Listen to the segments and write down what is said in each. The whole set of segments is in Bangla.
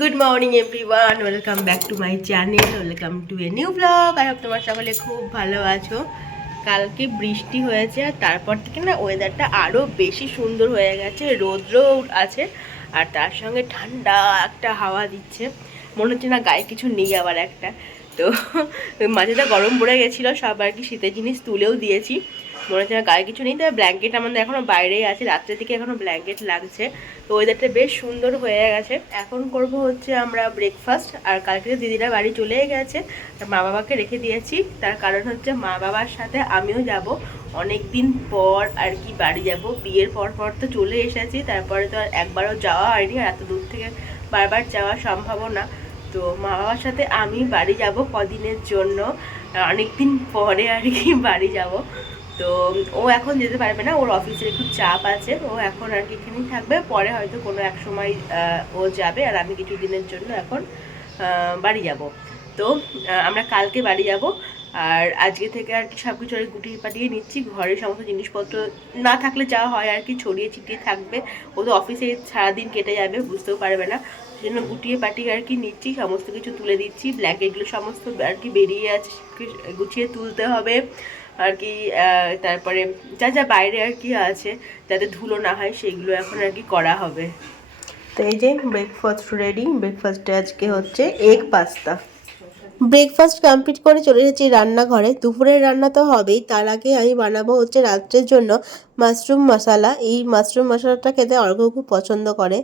Good morning everyone, welcome back to my channel, welcome to a new blog. I hope তোমার সকলে খুব ভালো আছো। কালকে বৃষ্টি হয়েছে আর তারপর থেকে না ওয়েদারটা আরও বেশি সুন্দর হয়ে গেছে, রৌদ্র আছে আর তার সঙ্গে ঠান্ডা একটা হাওয়া দিচ্ছে। মনে হচ্ছে না গায়ে কিছু নেই আবার একটা। তো মাঝেটা গরম পড়ে গেছিলো, সব আর কি শীতের জিনিস তুলেও দিয়েছি। মনে হচ্ছে না গায়ে কিছু নেই, তবে ব্ল্যাঙ্কেট আমাদের এখনও বাইরেই আছে, রাত্রের দিকে এখনও ব্ল্যাঙ্কেট লাগছে। তো ওয়েদারটা বেশ সুন্দর হয়ে গেছে। এখন করব হচ্ছে আমরা ব্রেকফাস্ট। আর কালকে দিদিরা বাড়ি চলে গেছে, মা বাবাকে রেখে দিয়েছি। তার কারণ হচ্ছে মা বাবার সাথে আমিও যাব, অনেক দিন পর আর কি বাড়ি যাব। বিয়ের পর পর তো চলে এসেছি, তারপরে তো আর একবারও যাওয়া হয়নি, আর এত দূর থেকে বারবার যাওয়া সম্ভব না। তো মা বাবার সাথে আমি বাড়ি যাব কদিনের জন্য, অনেক দিন পরে আর কি বাড়ি যাব। তো ও এখন যেতে পারবে না, ওর অফিসের একটু চাপ আছে, ও এখন আর কি এখানেই থাকবে। পরে হয়তো কোনো এক সময় ও যাবে, আর আমি কিছু দিনের জন্য এখন বাড়ি যাব। তো আমরা কালকে বাড়ি যাব। আর আজকে থেকে আর কি সব কিছু আর গুটিয়ে পাঠিয়ে নিচ্ছি, ঘরের সমস্ত জিনিসপত্র না থাকলে যা হয় আর কি ছড়িয়ে ছিটিয়ে থাকবে। ও তো অফিসে সারাদিন কেটে যাবে, বুঝতেও পারবে না, সেজন্য গুটিয়ে পাঠিয়ে আর কি নিচ্ছি, সমস্ত কিছু তুলে দিচ্ছি। ব্ল্যাঙ্কেটগুলো সমস্ত আর কি বেরিয়ে আছে, গুছিয়ে তুলতে হবে আর কি। তারপরে যা যা বাইরে আর কি আছে যাতে ধুলো না হয় সেইগুলো এখন আর কি করা হবে। তো এই যে ব্রেকফাস্ট রেডি। ব্রেকফাস্টে আজকে হচ্ছে এগ পাস্তা। ব্রেকফাস্ট কমপ্লিট করে চলে এসেছি রান্নাঘরে। দুপুরের রান্না তো হবেই, তার আগে আমি বানাবো হচ্ছে রাত্রের জন্য মাশরুম মশলা। এই মাশরুম মশলাটা খেতে অর্ঘ্য খুব পছন্দ করে,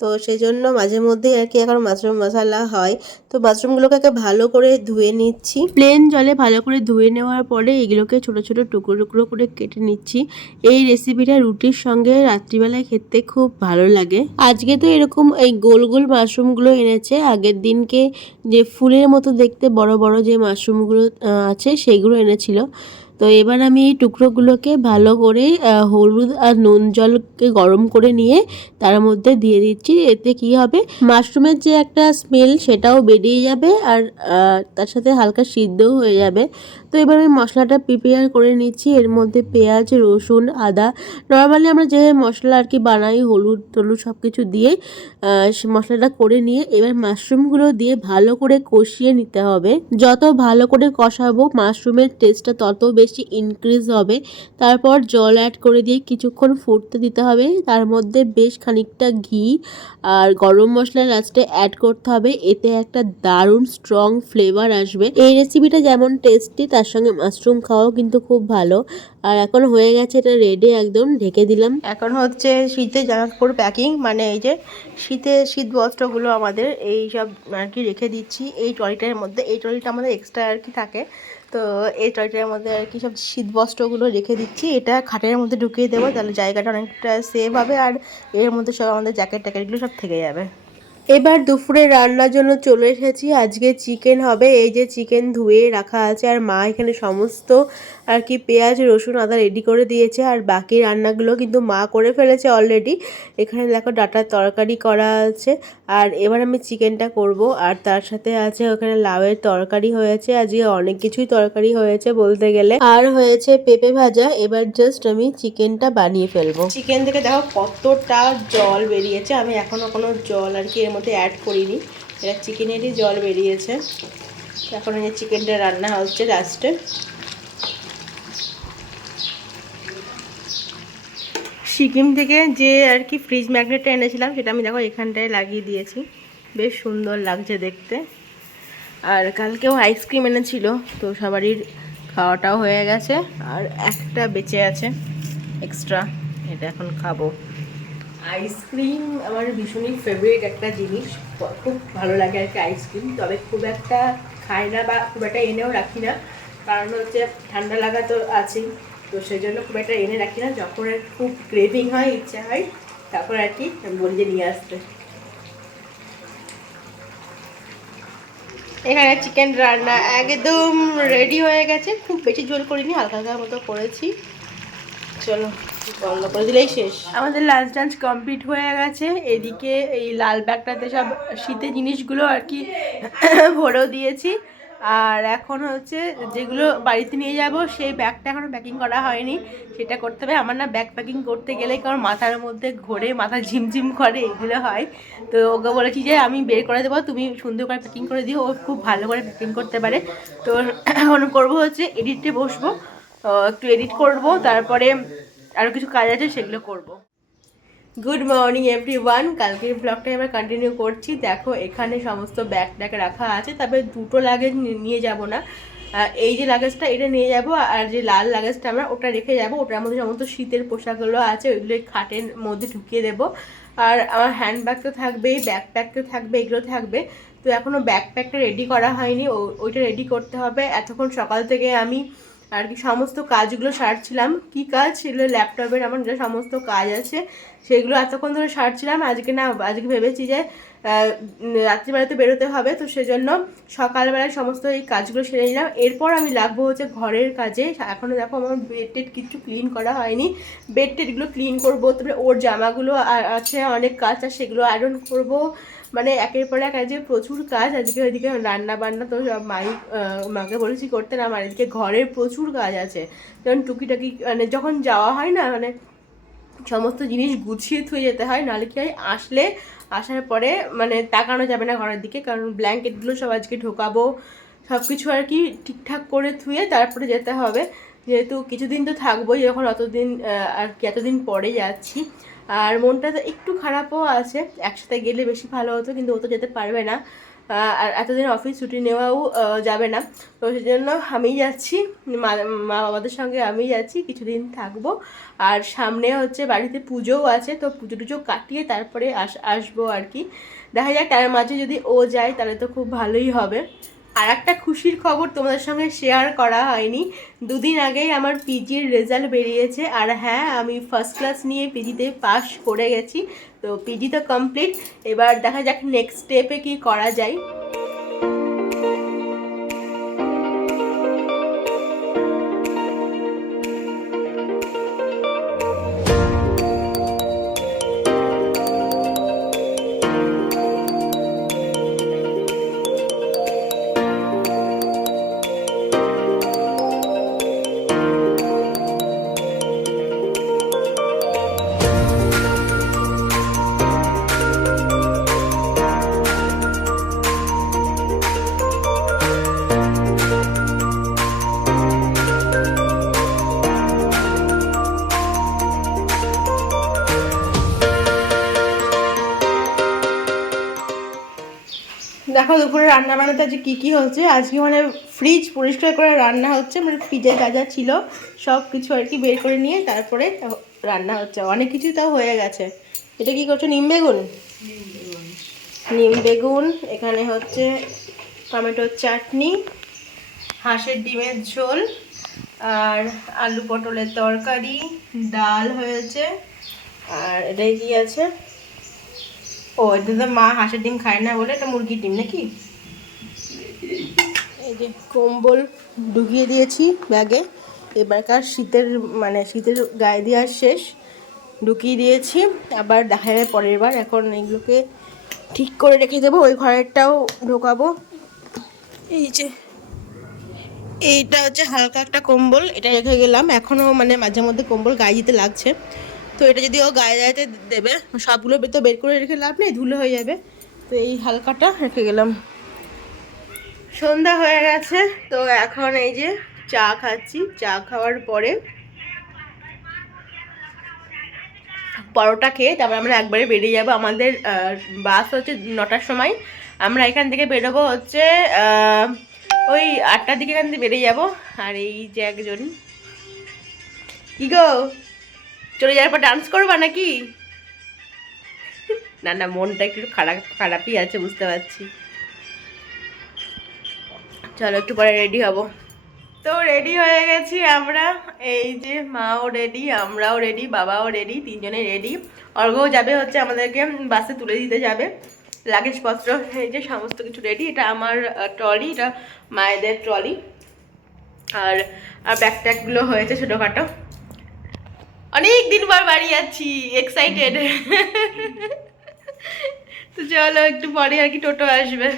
তো সেই জন্য মাঝে মধ্যেই আর কি এখন মাশরুম মশলা হয়। তো মাশরুমগুলোকে ভালো করে ধুয়ে নিচ্ছি, প্লেন জলে ভালো করে ধুয়ে নেওয়ার পরে এগুলোকে ছোট ছোট টুকরো টুকরো করে কেটে নিচ্ছি। এই রেসিপিটা রুটির সঙ্গে রাত্রিবেলায় খেতে খুব ভালো লাগে। আজকে তো এরকম এই গোল গোল মাশরুমগুলো এনেছে, আগের দিনকে যে ফুলের মতো দেখতে বড় বড় যে মাশরুমগুলো আছে সেগুলো এনেছিল। তো এবার আমি এই টুকরোগুলোকে ভালো করে হলুদ আর নুন জলকে গরম করে নিয়ে তার মধ্যে দিয়ে দিচ্ছি। এতে কি হবে, মাশরুমের যে একটা স্মেল সেটাও বেরিয়ে যাবে, আর তার সাথে হালকা সিদ্ধও হয়ে যাবে। তো এবার আমি মশলাটা প্রিপেয়ার করে নিচ্ছি। এর মধ্যে পেঁয়াজ, রসুন, আদা, নর্মালি আমরা যে মশলা আর কি বানাই হলুদ টলুদ সব কিছু দিয়ে মশলাটা করে নিয়ে এবার মাশরুমগুলো দিয়ে ভালো করে কষিয়ে নিতে হবে। যত ভালো করে কষাবো মাশরুমের টেস্টটা তত বেশি ইনক্রিজ হবে। তারপর জল অ্যাড করে দিয়ে কিছুক্ষণ ফুটতে দিতে হবে। তার মধ্যে বেশ খানিকটা ঘি আর গরম মশলা লাস্টে অ্যাড করতে হবে, এতে একটা দারুণ স্ট্রং ফ্লেভার আসবে। এই রেসিপিটা যেমন টেস্টি, তার সঙ্গে মাশরুম খাওয়াও কিন্তু খুব ভালো। আর এখন হয়ে গেছে, এটা রেডি, একদম ঢেকে দিলাম। এখন হচ্ছে শীতের জামা কাপড় প্যাকিং, মানে এই যে শীত বস্ত্রগুলো আমাদের এই সব আর কি রেখে দিচ্ছি এই ট্রলিটার মধ্যে। এই ট্রলিটা আমাদের এক্সট্রা আর কি থাকে, তো এই ট্রলিটার মধ্যে আর কি সব শীত বস্ত্রগুলো রেখে দিচ্ছি। এটা খাটের মধ্যে ঢুকিয়ে দেবো, তাহলে জায়গাটা অনেকটা সেভ হবে, আর এর মধ্যে সব আমাদের জ্যাকেট ট্যাকেটগুলো সব থেকে যাবে। এবার দুপুরে রান্নার জন্য চলে এসেছি। আজকে চিকেন হবে। এই যে চিকেন ধুয়ে রাখা আছে, আর মা এখানে সমস্ত আর কি পেঁয়াজ, রসুন, আদা রেডি করে দিয়েছে। আর বাকি রান্নাগুলো কিন্তু মা করে ফেলেছে অলরেডি। এখানে দেখো ডাটার তরকারি করা আছে, আর এবার আমি চিকেনটা করব। আর তার সাথে আছে ওখানে লাউয়ের তরকারি হয়েছে, আজকে অনেক কিছুই তরকারি হয়েছে বলতে গেলে, আর হয়েছে পেঁপে ভাজা। এবার জাস্ট আমি চিকেনটা বানিয়ে ফেলবো। চিকেন থেকে দেখো কতটা জল বেরিয়েছে, আমি এখনো কোনো জল আর কি এর মধ্যে অ্যাড করিনি, এটা চিকেনেরই জল বেরিয়েছে। এখন এই চিকেনটা রান্না হচ্ছে লাস্টে। সিকিম থেকে যে আর কি ফ্রিজ ম্যাগনেটটা এনেছিলাম সেটা আমি দেখো এখানটায় লাগিয়ে দিয়েছি, বেশ সুন্দর লাগছে দেখতে। আর কালকেও আইসক্রিম এনেছিল, তো সবারই খাওয়াটাও হয়ে গেছে, আর একটা বেঁচে আছে এক্সট্রা, এটা এখন খাবো। আইসক্রিম আমার ভীষণই ফেভারিট একটা জিনিস, খুব ভালো লাগে আর কি আইসক্রিম, তবে খুব একটা খাই না বা খুব একটা এনেও রাখি না, কারণ হচ্ছে ঠান্ডা লাগা তো আছেই, তো সেই জন্য খুব একটা এনে রাখি না। যখন খুব ক্রেভিং হয়, ইচ্ছা হয়, তখন আর কি বলি যে নিয়ে আসতে। এখানে চিকেন রান্না একদম রেডি হয়ে গেছে, খুব বেশি ঝোল করিনি, হালকা হালকা মতো করেছি। চলো বন্ধ করে দিলেই শেষ। আমাদের লাঞ্চ টাঞ্চ কমপ্লিট হয়ে গেছে। এদিকে এই লাল ব্যাগটাতে সব শীতের জিনিসগুলো আর কি ভরেও দিয়েছি, আর এখন হচ্ছে যেগুলো বাড়িতে নিয়ে যাব সেই ব্যাগটা এখনও প্যাকিং করা হয়নি, সেটা করতে হবে। আমার না ব্যাগ প্যাকিং করতে গেলে কারণ মাথার মধ্যে ঘোরে, মাথা ঝিমঝিম করে, এইগুলো হয়। তো ওকে বলেছি যে আমি বের করে দেবো, তুমি সুন্দর করে প্যাকিং করে দিও, ও খুব ভালো করে প্যাকিং করতে পারে। তো এখন করবো হচ্ছে এডিটে বসবো, একটু এডিট করব, তারপরে আরও কিছু কাজ আছে সেগুলো করব। গুড মর্নিং এভরিওয়ান, কালকের ব্লগটা এবার কন্টিনিউ করছি। দেখো এখানে সমস্ত ব্যাগ ট্যাগ রাখা আছে, তবে দুটো লাগেজ নিয়ে যাব না। এই যে লাগেজটা এটা নিয়ে যাব, আর যে লাল লাগেজটা আমরা ওটা রেখে যাব। ওটার মধ্যে সমস্ত শীতের পোশাকগুলো আছে, ওইগুলো খাটের মধ্যে ঢুকিয়ে দেবো। আর আমার হ্যান্ডব্যাগ তো থাকবেই, ব্যাকপ্যাক তো থাকবে, এগুলো থাকবে। তো এখনও ব্যাকপ্যাকটা রেডি করা হয়নি, ওইটা রেডি করতে হবে। এতক্ষণ সকাল থেকে আমি আর কি সমস্ত কাজগুলো সারছিলাম। কি কাজ? সেগুলো ল্যাপটপের আমার যে সমস্ত কাজ আছে সেগুলো এতক্ষণ ধরে সারছিলাম। আজকে ভেবেছি যে রাত্রিবেলাতে বেরোতে হবে, তো সেজন্য সকালবেলায় সমস্ত এই কাজগুলো সেরে নিলাম। এরপর আমি লাগবো হচ্ছে ঘরের কাজে। এখনও দেখো আমার বেড টেড কিছু ক্লিন করা হয়নি, বেড টেডগুলো ক্লিন করবো। তারপরে ওর জামাগুলো আছে অনেক কাজ, আর সেগুলো আয়রন করবো। মানে একের পর এক আজকে প্রচুর কাজ। আজকে ওইদিকে রান্না বান্না তো মাকে বলেছি করতে, না আমার এদিকে ঘরের প্রচুর কাজ আছে। যেমন টুকিটাকি মানে যখন যাওয়া হয় না, মানে সমস্ত জিনিস গুছিয়ে থুয়ে যেতে হয়, নাহলে কি হয় আসার পরে মানে তাকানো যাবে না ঘরের দিকে। কারণ ব্ল্যাঙ্কেটগুলো সব আজকে ঢোকাবো, সব কিছু আর কি ঠিকঠাক করে থুয়ে তারপরে যেতে হবে। যেহেতু কিছুদিন তো থাকবোই, যখন অতদিন আর কি এতদিন পরে যাচ্ছি। আর মনটা তো একটু খারাপও আছে, একসাথে গেলে বেশি ভালো হতো, কিন্তু ও তো যেতে পারবে না। আর এতদিন অফিস ছুটি নেওয়াও যাবে না। তো সেই জন্য আমি যাচ্ছি, মা বাবাদের সঙ্গে আমি যাচ্ছি, কিছুদিন থাকবো। আর সামনে হচ্ছে বাড়িতে পুজোও আছে, তো পুজো টুজো কাটিয়ে তারপরে আসবো আর কি। দেখা যাক, তার মাঝে যদি ও যায় তাহলে তো খুব ভালোই হবে। আর একটা খুশির খবর তোমাদের সঙ্গে শেয়ার করা হয়নি, দুদিন আগেই আমার পিজির রেজাল্ট বেরিয়েছে। আর হ্যাঁ, আমি ফার্স্ট ক্লাস নিয়ে পিজিতে পাস করে গেছি। তো পিজি তো কমপ্লিট, এবার দেখা যাক নেক্সট স্টেপে কি করা যায়। দেখো দুপুরে রান্না বান্নাতে আজকে কী হচ্ছে। আজকে মানে ফ্রিজ পরিষ্কার করে রান্না হচ্ছে, মানে ফ্রিজে যা যা ছিল সব কিছু আর কি বের করে নিয়ে তারপরে রান্না হচ্ছে। অনেক কিছুই তাও হয়ে গেছে। এটা কি করছো? নিম বেগুন। এখানে হচ্ছে টমেটোর চাটনি, হাঁসের ডিমের ঝোল, আর আলু পটলের তরকারি, ডাল হয়েছে। আর এটাই কি আছে? ও, এটা তো মা হাঁসের ডিম খায় না বলে এটা মুরগির ডিম নাকি। এই যে কম্বল ঢুকিয়ে দিয়েছি ব্যাগে, এবারকার শীতের গায়ে দেওয়ার শেষ, ঢুকিয়ে দিয়েছি। আবার দেখা যাবে পরের বার। এখন এইগুলোকে ঠিক করে রেখে দেবো, ওই ঘরেরটাও ঢোকাবো। এই যে এইটা হচ্ছে হালকা একটা কম্বল, এটা রেখে গেলাম। এখনও মানে মাঝে মধ্যে কম্বল গায়ে দিতে লাগছে, তো এটা যদি ও গায়ে গায়েতে দেবে, সবগুলো তো বের করে রেখে লাভ নেই, ধুলো হয়ে যাবে। তো এই হালকাটা রেখে গেলাম। সন্ধ্যা হয়ে গেছে, তো এখন এই যে চা খাচ্ছি। চা খাওয়ার পরে পরোটা খেয়ে তারপর আমরা একবারে বেরিয়ে যাবো। আমাদের বাস হচ্ছে 9টার সময়। আমরা এখান থেকে বেরোবো হচ্ছে ওই 8টার দিকে এখান থেকে বেরিয়ে যাবো। আর এই যে একজন, কি গো, চলে যাওয়ার পর ডান্স করবা নাকি? না না, মনটা একটু খারাপই আছে, বুঝতে পারছি। চলো একটু পরে রেডি হব। তো রেডি হয়ে গেছি আমরা, এই যে মাও রেডি, আমরাও রেডি, বাবাও রেডি, তিনজনে রেডি। অর্ঘ্যও যাবে হচ্ছে আমাদেরকে বাসে তুলে দিতে যাবে, লাগেজপত্র এই যে সমস্ত কিছু রেডি। এটা আমার ট্রলি, এটা মায়েদের ট্রলি। আর ব্যাগ ট্যাগগুলো হয়েছে ছোটোখাটো। অনেক দিন পর বাড়ি যাচ্ছি, এক্সাইটেড। তো চলো একটু পরে আর কি টোটো আসবে।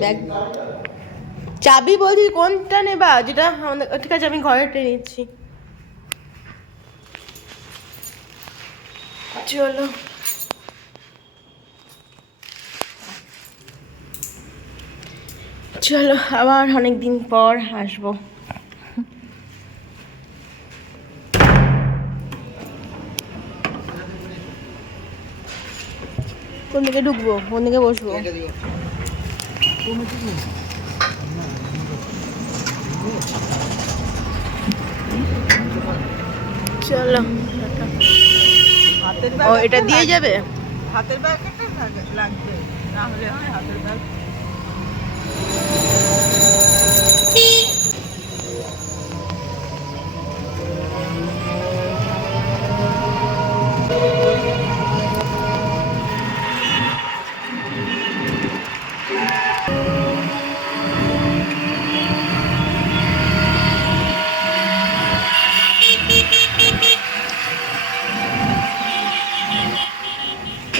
ব্যাগ চাবি বলছি কোনটা নেবা, যেটা আমাদের ঠিক আছে আমি ঘরেরটা নিচ্ছি। চলো চলো আবার অনেক দিন পর আসবো। কোন দিকে ঢুকবো, কোন দিকে বসবো? চলো ও এটা দিয়ে যাবে, হাতের ব্যাগটা লাগবে, না হলে হয় হাতের ব্যাগ।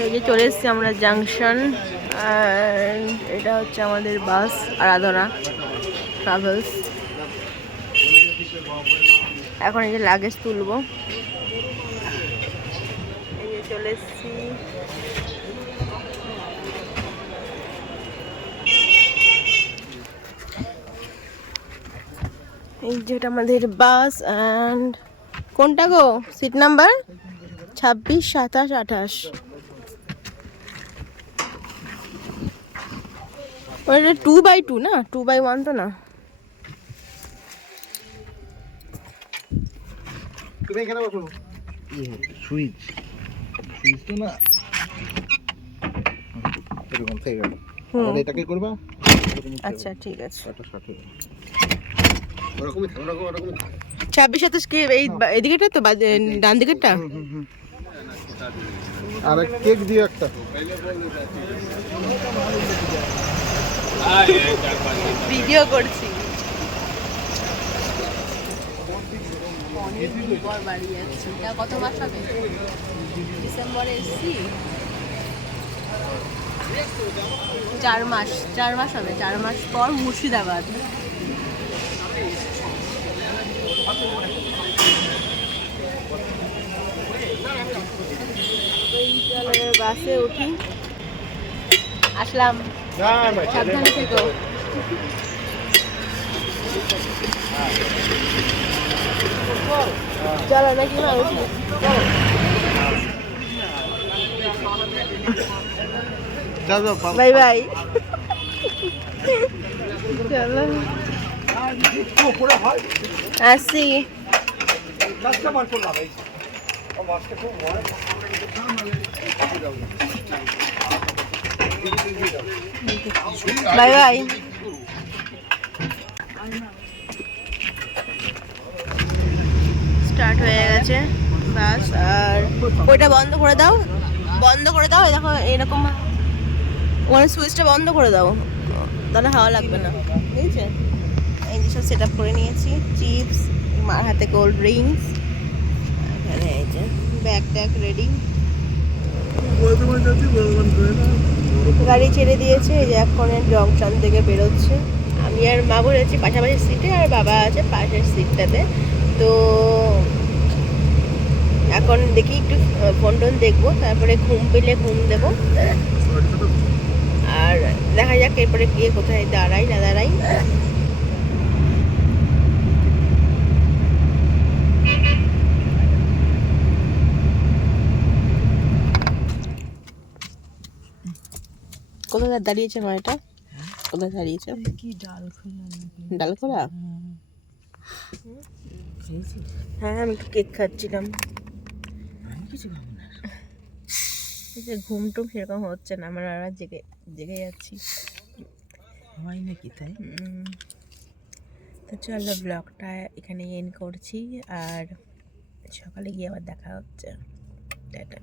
এই যে চলে এসেছি আমরা জাংশন, আর এটা হচ্ছে আমাদের বাস আরাধনা ট্রাভেলস। এখন এই যে লাগেজ তুলবো, এই যে চলে এসেছি। এই যেটা আমাদের বাস, অ্যান্ড কোনটা গো সিট নাম্বার 26, 27, 28। ওটা 2x2 না, 2x1 তো না। তুমি এখানে বসো। সুইচ সুইচ তো না এরকম থেকে গেল, তাহলে এটাকে করবা। আচ্ছা ঠিক আছে। এটা শর্ট হয়ে ওরকমই থাকো, ওরকমই থাকো। 26, 27 কি এই এদিকেটা তো ডান দিকেরটা? আর কেক দিও একটা। ভিডিও করছি। অনেক দিন পর বাড়ি যাচ্ছি। এটা কত মাস হবে? ডিসেম্বরে এসেছি, 4 মাস হবে। 4 মাস পর মুর্শিদাবাদ। বাসে উঠি, আসলাম। সাবধানে থেকো। চলো নাকি না, উঠি। Bye bye. চলো আসি। Bye bye. স্টার্ট হয়ে গেছে বাস, আর ওইটা বন্ধ করে দাও, বন্ধ করে দাও। দেখো এরকম ওখানে সুইচটা বন্ধ করে দাও, তাহলে হাওয়া লাগবে না, বুঝেছে? এই যে সব সেট আপ করে নিয়েছি, চিপস, মার হাতে কোল্ড ড্রিঙ্কস, এখানে এই যে ব্যাগ ট্যাগ রেডি। গাড়ি ছেড়ে দিয়েছে, এই যে এখন জংশন থেকে বেরোচ্ছে। আমি আর মা বলেছি পাশাপাশি সিটে, আর বাবা আছে পাশের সিটটাতে। তো এখন দেখি একটু ফোন টোন দেখবো, তারপরে ঘুম পেলে ঘুম দেবো, আর দেখা যাক এরপরে গিয়ে কোথায় দাঁড়াই না দাঁড়াই। কোথায় দাঁড়িয়েছে মা? এটা কোথায় দাঁড়িয়েছে? কি ডাল খোলা? ডাল খোলা? হ্যাঁ আমি একটু কেক খাচ্ছিলাম। আমি কিছু খাবো না। ঘুম টুম সেরকম হচ্ছে না আমার, আর জেগে জেগে যাচ্ছি। হয় নাকি তাই? তো চলো ব্লগটা এখানে এন্ড করছি, আর সকালে গিয়ে আবার দেখা হচ্ছে। টাটা।